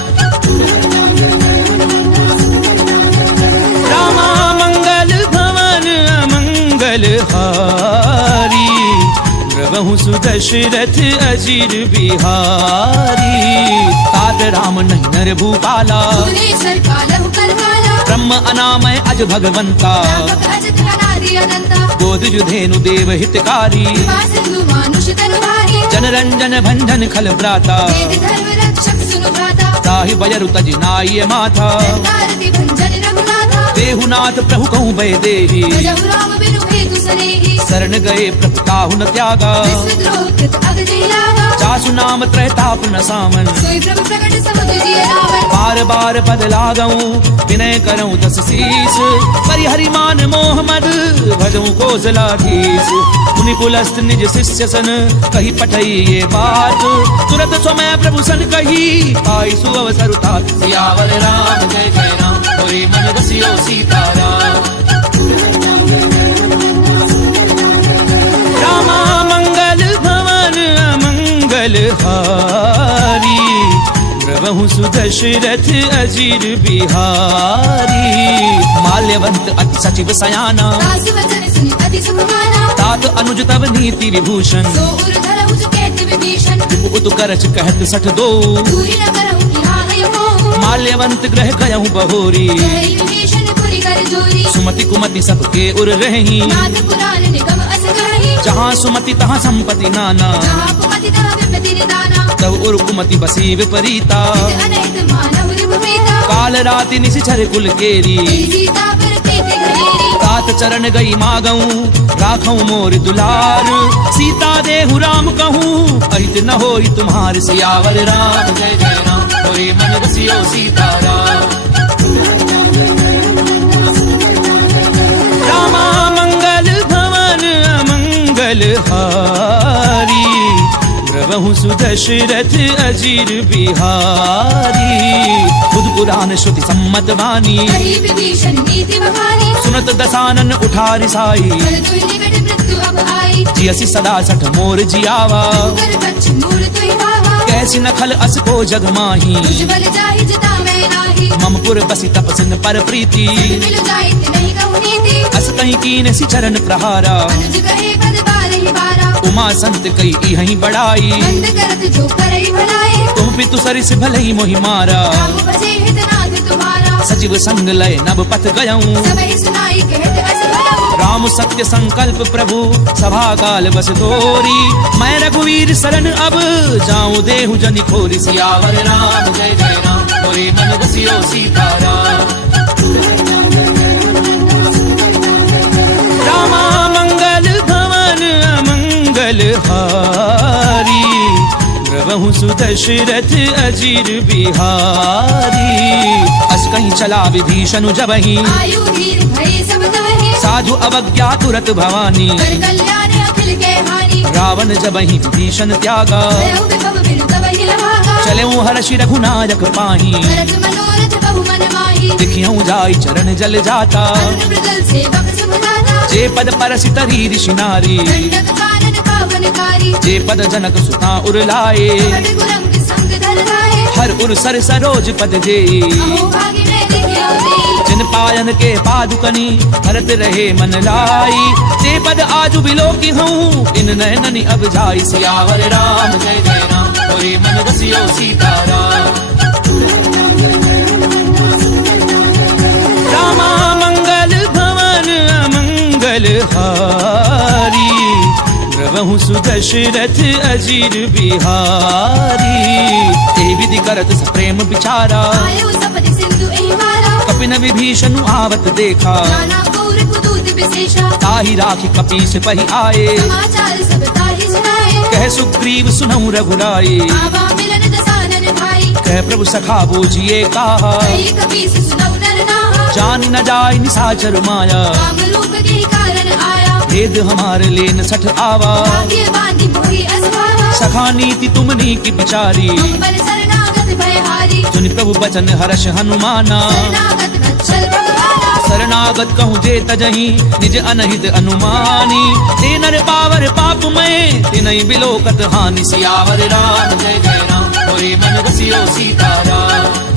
रामा मंगल भवन अमंगल हारी प्रभु सुदशरथ अजीर बिहारी तात राम नहीं नर भूपाला भुवनेश्वर कालहु करवाला ब्रह्म अनामय अज भगवंता व्यापक अजित अनादि अनंता गोद जुधेनु देव हितकारी सिंधु मानुष तनु भारी जन रंजन भंजन खल भ्राता वेद धर्म रक्षक सुनु भ्राता ताहि बजरु तज नाय माथा कारति भंजन रघुनाथा देहुनाथ प्रभु कहूँ भय देहि भजहु राम बिनु हेतु सनेहि शरण गए प्रभु ताहु न त्यागा विद्रोह कृत अगजहि लागा जासु नाम त्रैताप न सामन सोई प्रभु प्रकट समुझ जिय रावण बार बार पद लागऊं विनय करऊं 10 शीस परिहरि मान मोह मद भजऊं कौशलाधीश मुनि पुलस्त निज शिष्य सन कही पठई ये बात तुरत समय प्रभु सन कही पाई सुअवसर तात सियावर राम जय जय राम होए मन रसियो सीताराम रामा मंगल भवन अमंगल हारी प्रभु सुदशरथ अजीर बिहारी माल्यवंत अति सचिव सयाना दास वचन सुनि अति सुख माना तात अनुज तब नीति विभूषण सो उर धरहु जो कहते विभीषण उत करच कहत सठ दो दूरी न करहु कि हाँ है मोह माल्यवंत ग्रह गयहु बहोरी कहि विभीषण पुरि कर जोरी सुमति कुमति सबके उर रही नाथ पुराण निगम अस कहि जहाँ सुमति तहाँ संपत्ति नाना जहाँ कुमति तहाँ विपत्ति निदाना तब उर कुमति बसी विपरीता अनहित मानव रिपुपीता काल राति निशिचर कुल केरी सीता पर प्रीति घनेरी तात चरण गई मागऊं राखऊं मोर दुलार सीता देहु राम कहूँ अहित न होई तुम्हार सियावर राम जय जय राम होए मन रसियो सीताराम रामा मंगल भवन अमंगल हारी द्रवहु सुदशरथ अजीर बिहारी खुद पुराण श्रुति सम्मत वाणी कहि विभीषण नीति बखानी सुनत दसानन उठारि साई फल तुहि निकट मृत्यु अब आई जियसि सदा सठ मोर जियावा कर बच्च मूर तुहि भावा कैसी नखल अस को जग माही तुझ बल जाहि जता मैं नाही ममपुर बसी तपसिन पर प्रीति मिल जाहि नहीं कहु नीति अस कहीं कीन सि चरण प्रहारा अनुज कहे पद बारहि बारा उमा संत कई इहहीं बड़ाई बंद करत जो करहि भलाई तुम पितु सरिस भलई मोहि मारा राम बसे हितनाथ तुम्हारा सचिव संग लय नभ पथ गयऊं सबहि सुनाई कहत अस भयउ राम सत्य संकल्प प्रभु सभा काल बस तोरी मैं रघुवीर शरण अब जाऊं देहु जनि खोरी सियावर राम जय जय राम होए मन रसियो सीताराम रामा मंगल भवन अमंगल हारी द्रवहु सुदशरथ अजीर बिहारी अस कहीं चला विभीषण जबहि आयु धीर भय सब तवहि साधु अवज्ञा तुरत भवानी कर कल्याण अखिल के हानि रावण जबहि विभीषण त्यागा भयउ विभव बिनु तवहि लभागा चले हर्षि रघुनायक पाही भरत मनोरथ बहु मन माही दिखियऊं जाई चरण जल जाता अरुण मृगल सेवक शुभ दाता जे पद परसि तरी ऋषि नारी दंडक कानन पावनकारी जे पद जनक सुता उर लाए खड्ग रंग संग धर धाये हर उर सर सरोज पद जे अहो भागी मैं देखियो दे जिन पायन के पादुकनी भरत रहे मन लाई ते पद आजु बिलोकी हूँ इन नयननि अब जाई सियावर राम जय जय राम होए मन रसियो सीताराम रामा मंगल भवन अमंगल हारी द्रवहु सुदशरथ अजीर बिहारी ते विधि करत सप्रेम विचारा आयु सपति सिंधु एहि मारा कपिन विभीषण आवत देखा नाना गौर कुदूत विशेषा ताहि राखी कपीस पहि आए समाचार सब ताहि सुनाए कह सुग्रीव सुनहु रघुराई आवा मिलन दसानन भाई कह प्रभु सखा बूझिए कहा कहि कपीस सुनौ नर नाहा जान न जाय निसाचर माया काम रूप के कारण आया भेद हमारे लेन सठ आवा भाग्य बांधि मोहि असभावा सखा नीति तुमनी की बिचारी बल शरणागत भयहारी सुनि प्रभु बचन हर्ष हनुमाना शरणागत वत्सल भगवाना शरणागत कहूँ जे तजहि निज अनहित अनुमानी ते नर पावर पाप में तिनहि बिलोकत हानि सियावर राम जय जय राम होए मन रसियो सीताराम